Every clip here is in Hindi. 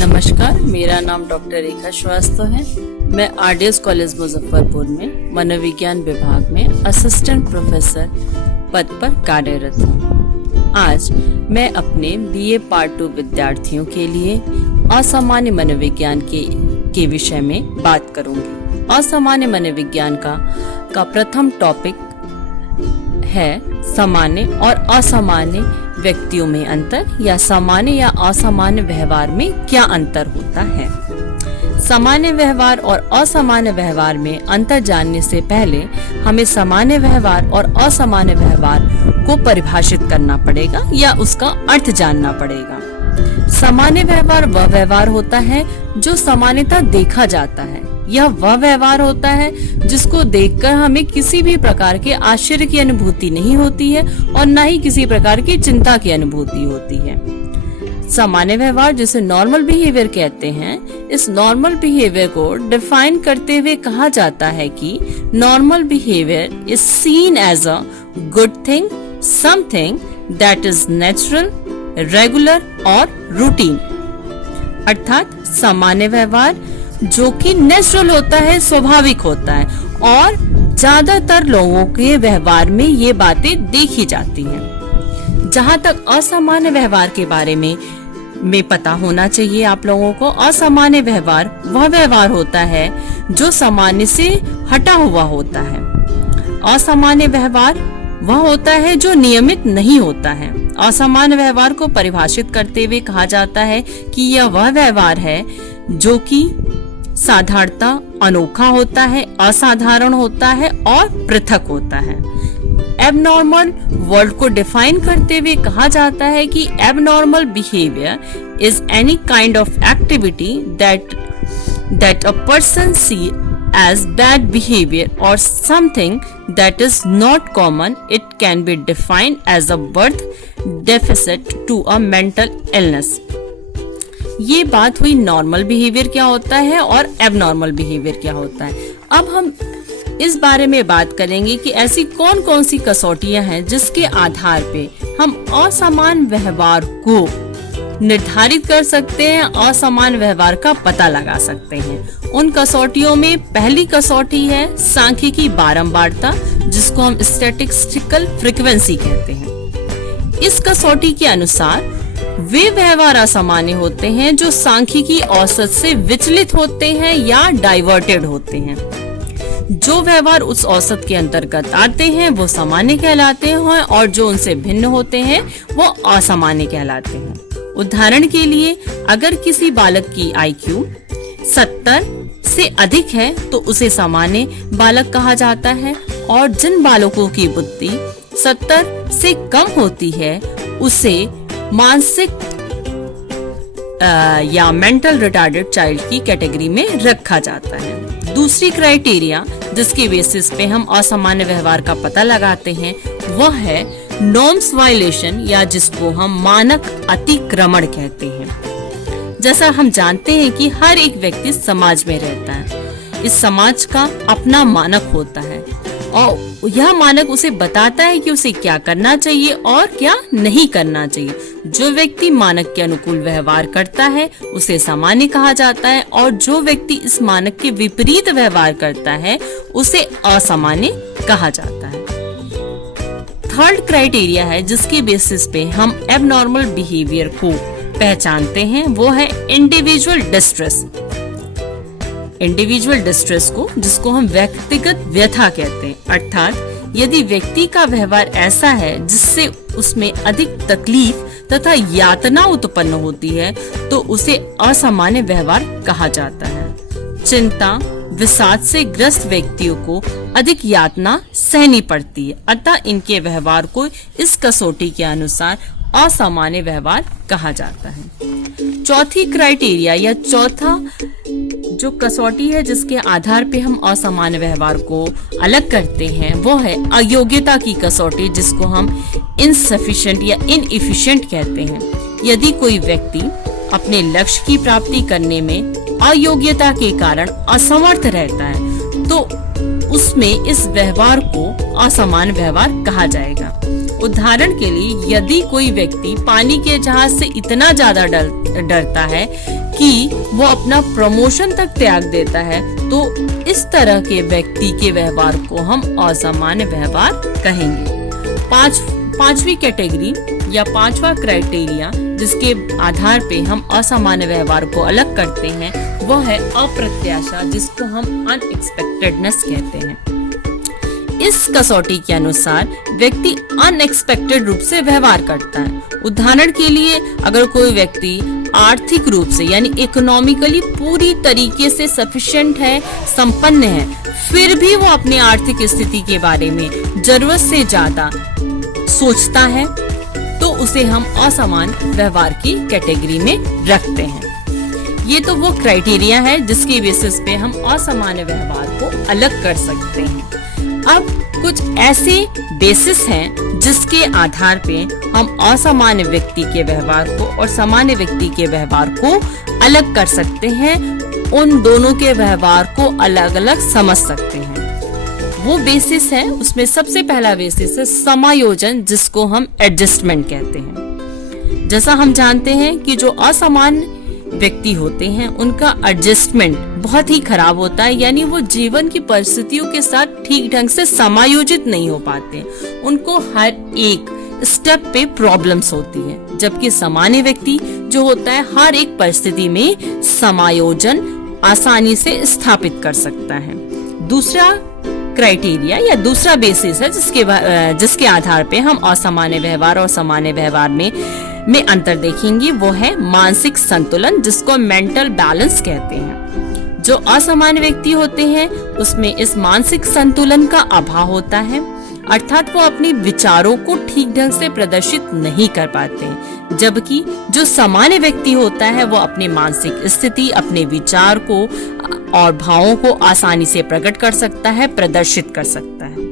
नमस्कार, मेरा नाम डॉक्टर रेखा श्रीवास्तव है। मैं आरडीएस कॉलेज मुजफ्फरपुर में मनोविज्ञान विभाग में असिस्टेंट प्रोफेसर पद पर कार्यरत हूँ। आज मैं अपने बीए पार्ट 2 विद्यार्थियों के लिए असामान्य मनोविज्ञान के विषय में बात करूंगी। असामान्य मनोविज्ञान का प्रथम टॉपिक है सामान्य और असामान्य व्यक्तियों में अंतर, या सामान्य या असामान्य व्यवहार में क्या अंतर होता है। सामान्य व्यवहार और असामान्य व्यवहार में अंतर जानने से पहले हमें सामान्य व्यवहार और असामान्य व्यवहार को परिभाषित करना पड़ेगा या उसका अर्थ जानना पड़ेगा। सामान्य व्यवहार वह व्यवहार होता है जो सामान्यतः देखा जाता है। यह वह व्यवहार होता है जिसको देखकर हमें किसी भी प्रकार के आश्चर्य की अनुभूति नहीं होती है और न ही किसी प्रकार की चिंता की अनुभूति होती है। सामान्य व्यवहार जिसे नॉर्मल बिहेवियर कहते हैं, इस नॉर्मल बिहेवियर को डिफाइन करते हुए कहा जाता है कि normal behaviour is seen as a good thing, something that is natural, regular और रूटीन। अर्थात सामान्य व्यवहार जो कि नेचुरल होता है, स्वाभाविक होता है, और ज्यादातर लोगों के व्यवहार में ये बातें देखी जाती हैं। जहां तक असामान्य व्यवहार के बारे में पता होना चाहिए आप लोगों को, असामान्य व्यवहार वह व्यवहार होता है जो सामान्य से हटा हुआ होता है। असामान्य व्यवहार वह होता है जो नियमित नहीं होता है। असामान्य व्यवहार को परिभाषित करते हुए कहा जाता है कि यह वह व्यवहार है जो कि साधारणतः अनोखा होता है, असाधारण होता है और पृथक होता है। एबनॉर्मल वर्ड को डिफाइन करते हुए कहा जाता है कि abnormal behaviour is any kind of activity that a person see as bad behaviour और something that is not common. It can be defined as a birth deficit to a mental illness. ये बात हुई नॉर्मल बिहेवियर क्या होता है और एबनॉर्मल बिहेवियर क्या होता है। अब हम इस बारे में बात करेंगे कि ऐसी कौन कौन सी कसौटियां हैं जिसके आधार पे हम असामान्य व्यवहार को निर्धारित कर सकते हैं, असामान्य व्यवहार का पता लगा सकते हैं। उन कसौटियों में पहली कसौटी है सांख्यिकी बारंबारता, जिसको हम स्टैटिस्टिकल फ्रीक्वेंसी कहते हैं। इस कसौटी के अनुसार वे व्यवहार असामान्य होते हैं जो सांख्यिकी औसत से विचलित होते हैं या डाइवर्टेड होते हैं। जो व्यवहार उस औसत के अंतर्गत आते हैं वो सामान्य कहलाते हैं और जो उनसे भिन्न होते हैं वो असामान्य कहलाते हैं। उदाहरण के लिए, अगर किसी बालक की IQ 70 से अधिक है तो उसे सामान्य बालक कहा जाता है, और जिन बालकों की बुद्धि 70 से कम होती है उसे मानसिक या मेंटल रिटार्डेड चाइल्ड की कैटेगरी में रखा जाता है। दूसरी क्राइटेरिया जिसके बेसिस पे हम असामान्य व्यवहार का पता लगाते हैं वह है नॉर्म्स वायलेशन, या जिसको हम मानक अतिक्रमण कहते हैं। जैसा हम जानते हैं कि हर एक व्यक्ति समाज में रहता है, इस समाज का अपना मानक होता है और यह मानक उसे बताता है कि उसे क्या करना चाहिए और क्या नहीं करना चाहिए। जो व्यक्ति मानक के अनुकूल व्यवहार करता है उसे सामान्य कहा जाता है, और जो व्यक्ति इस मानक के विपरीत व्यवहार करता है उसे असामान्य कहा जाता है। थर्ड क्राइटेरिया है जिसके बेसिस पे हम एबनॉर्मल बिहेवियर को पहचानते हैं, वो है इंडिविजुअल डिस्ट्रेस। इंडिविजुअल डिस्ट्रेस को, जिसको हम व्यक्तिगत व्यथा कहते हैं, अर्थात यदि व्यक्ति का व्यवहार ऐसा है जिससे उसमें अधिक तकलीफ तथा यातना उत्पन्न होती है तो उसे असामान्य व्यवहार कहा जाता है। चिंता, विषाद से ग्रस्त व्यक्तियों को अधिक यातना सहनी पड़ती है, अतः इनके व्यवहार को इस कसौटी के अनुसार असामान्य व्यवहार कहा जाता है। चौथी क्राइटेरिया या चौथा जो कसौटी है जिसके आधार पे हम असामान्य व्यवहार को अलग करते हैं वो है अयोग्यता की कसौटी, जिसको हम इनसफिशिएंट या इनएफिशिएंट कहते हैं। यदि कोई व्यक्ति अपने लक्ष्य की प्राप्ति करने में अयोग्यता के कारण असमर्थ रहता है तो उसमें इस व्यवहार को असामान्य व्यवहार कहा जाएगा। उदाहरण के लिए, यदि कोई व्यक्ति पानी के जहाज से इतना ज्यादा डरता है कि वो अपना प्रमोशन तक त्याग देता है, तो इस तरह के व्यक्ति के व्यवहार को हम असामान्य व्यवहार कहेंगे। पांचवी कैटेगरी या पांचवा क्राइटेरिया जिसके आधार पे हम असामान्य व्यवहार को अलग करते हैं, वह है अप्रत्याशा, जिसको हम अनएक्सपेक्टेडनेस कहते हैं। इस कसौटी के अनुसार व्यक्ति अनएक्सपेक्टेड रूप से व्यवहार करता है। उदाहरण के लिए, अगर कोई व्यक्ति आर्थिक रूप से यानी इकोनॉमिकली पूरी तरीके से सफिशिएंट है, संपन्न है, फिर भी वो अपनी आर्थिक स्थिति के बारे में जरूरत से ज्यादा सोचता है, तो उसे हम असामान्य व्यवहार की कैटेगरी में रखते हैं। ये तो वो क्राइटेरिया है जिसके बेसिस पे हम असामान्य व्यवहार को अलग कर सकते हैं। अब कुछ ऐसे बेसिस हैं जिसके आधार पे हम असामान्य व्यक्ति के व्यवहार को और सामान्य व्यक्ति के व्यवहार को अलग कर सकते हैं, उन दोनों के व्यवहार को अलग अलग समझ सकते हैं। वो बेसिस है, उसमें सबसे पहला बेसिस है समायोजन, जिसको हम एडजस्टमेंट कहते हैं। जैसा हम जानते हैं कि जो असामान्य व्यक्ति होते हैं उनका एडजस्टमेंट बहुत ही खराब होता है, यानी वो जीवन की परिस्थितियों के साथ ठीक ढंग से समायोजित नहीं हो पाते, उनको हर एक स्टेप पे प्रॉब्लम्स होती है। जबकि सामान्य व्यक्ति जो होता है हर एक परिस्थिति में समायोजन आसानी से स्थापित कर सकता है। दूसरा क्राइटेरिया या दूसरा बेसिस है जिसके आधार पे हम असामान्य व्यवहार और सामान्य व्यवहार में अंतर देखेंगे, वो है मानसिक संतुलन, जिसको मेंटल बैलेंस कहते हैं। जो असामान्य व्यक्ति होते हैं उसमें इस मानसिक संतुलन का अभाव होता है, अर्थात वो अपने विचारों को ठीक ढंग से प्रदर्शित नहीं कर पाते हैं। जबकि जो सामान्य व्यक्ति होता है वो अपने मानसिक स्थिति, अपने विचार को और भावों को आसानी से प्रकट कर सकता है, प्रदर्शित कर सकता है।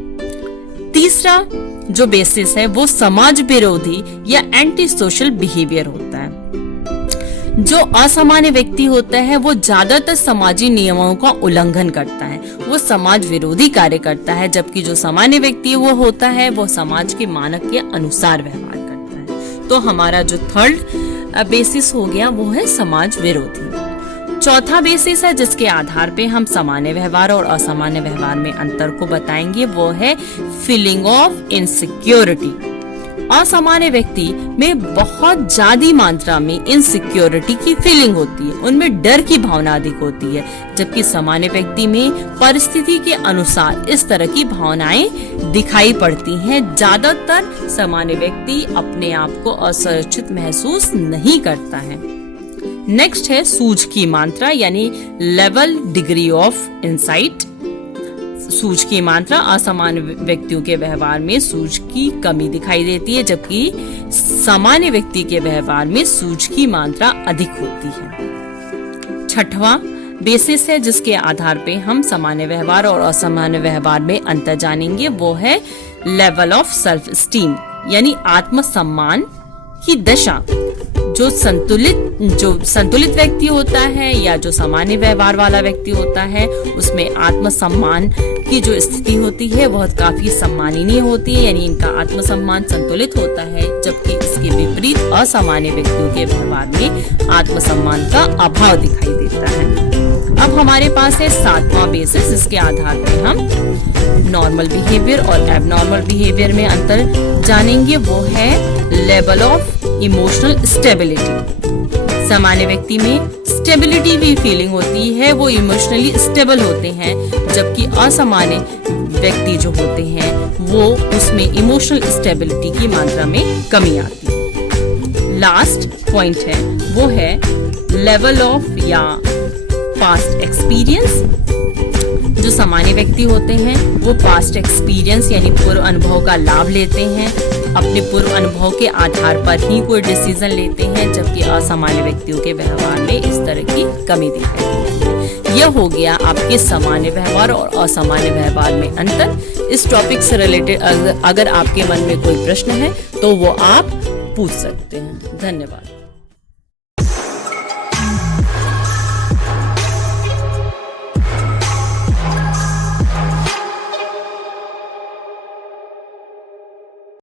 तीसरा जो बेसिस है वो समाज विरोधी या एंटी सोशल बिहेवियर होता है। जो असामान्य व्यक्ति होता है वो ज्यादातर समाजी नियमों का उल्लंघन करता है, वो समाज विरोधी कार्य करता है, जबकि जो सामान्य व्यक्ति वो होता है वो समाज के मानक के अनुसार व्यवहार करता है। तो हमारा जो थर्ड बेसिस हो गया वो है समाज विरोधी। चौथा बेसिस है जिसके आधार पे हम सामान्य व्यवहार और असामान्य व्यवहार में अंतर को बताएंगे, वो है फीलिंग ऑफ इनसिक्योरिटी। असामान्य व्यक्ति में बहुत ज्यादा मात्रा में इनसिक्योरिटी की फीलिंग होती है, उनमें डर की भावना अधिक होती है, जबकि सामान्य व्यक्ति में परिस्थिति के अनुसार इस तरह की भावनाएं दिखाई पड़ती हैं। ज्यादातर सामान्य व्यक्ति अपने आप को असुरक्षित महसूस नहीं करता है। नेक्स्ट है सूझ की मात्रा यानी लेवल डिग्री ऑफ इंसाइट। सूझ की मात्रा असामान्य व्यक्तियों के व्यवहार में सूझ की कमी दिखाई देती है, जबकि सामान्य व्यक्ति के व्यवहार में सूझ की मात्रा अधिक होती है। छठवां बेसिस है जिसके आधार पे हम सामान्य व्यवहार और असामान्य व्यवहार में अंतर जानेंगे, वो है लेवल ऑफ सेल्फ स्टीम यानी आत्मसम्मान की दशा। जो संतुलित व्यक्ति होता है या जो सामान्य व्यवहार वाला व्यक्ति होता है उसमें आत्मसम्मान की जो स्थिति होती है वह काफी सम्माननीय होती है, यानी इनका आत्मसम्मान संतुलित होता है, जबकि इसके विपरीत असामान्य व्यक्तियों के व्यवहार में आत्मसम्मान का अभाव दिखाई देता है। अब हमारे पास है सातवां बेसिस, जिसके आधार पर हम नॉर्मल बिहेवियर और एबनॉर्मल बिहेवियर में अंतर जानेंगे, वो है लेवल ऑफ इमोशनल स्टेबिलिटी। सामान्य व्यक्ति में स्टेबिलिटी भी फीलिंग होती है, वो इमोशनली स्टेबल होते हैं, जबकि असामान्य व्यक्ति जो होते हैं वो उसमें इमोशनल स्टेबिलिटी की मात्रा में कमी आती है। लास्ट पॉइंट है वो है लेवल ऑफ या पास्ट एक्सपीरियंस। जो सामान्य व्यक्ति होते हैं वो पास्ट एक्सपीरियंस यानी पूर्व अनुभव का लाभ लेते हैं, अपने पूर्व अनुभव के आधार पर ही कोई डिसीजन लेते हैं, जबकि असामान्य व्यक्तियों के व्यवहार में इस तरह की कमी दिखाई देती है। यह हो गया आपके सामान्य व्यवहार और असामान्य व्यवहार में अंतर। इस टॉपिक से रिलेटेड अगर आपके मन में कोई प्रश्न है तो वो आप पूछ सकते हैं। धन्यवाद।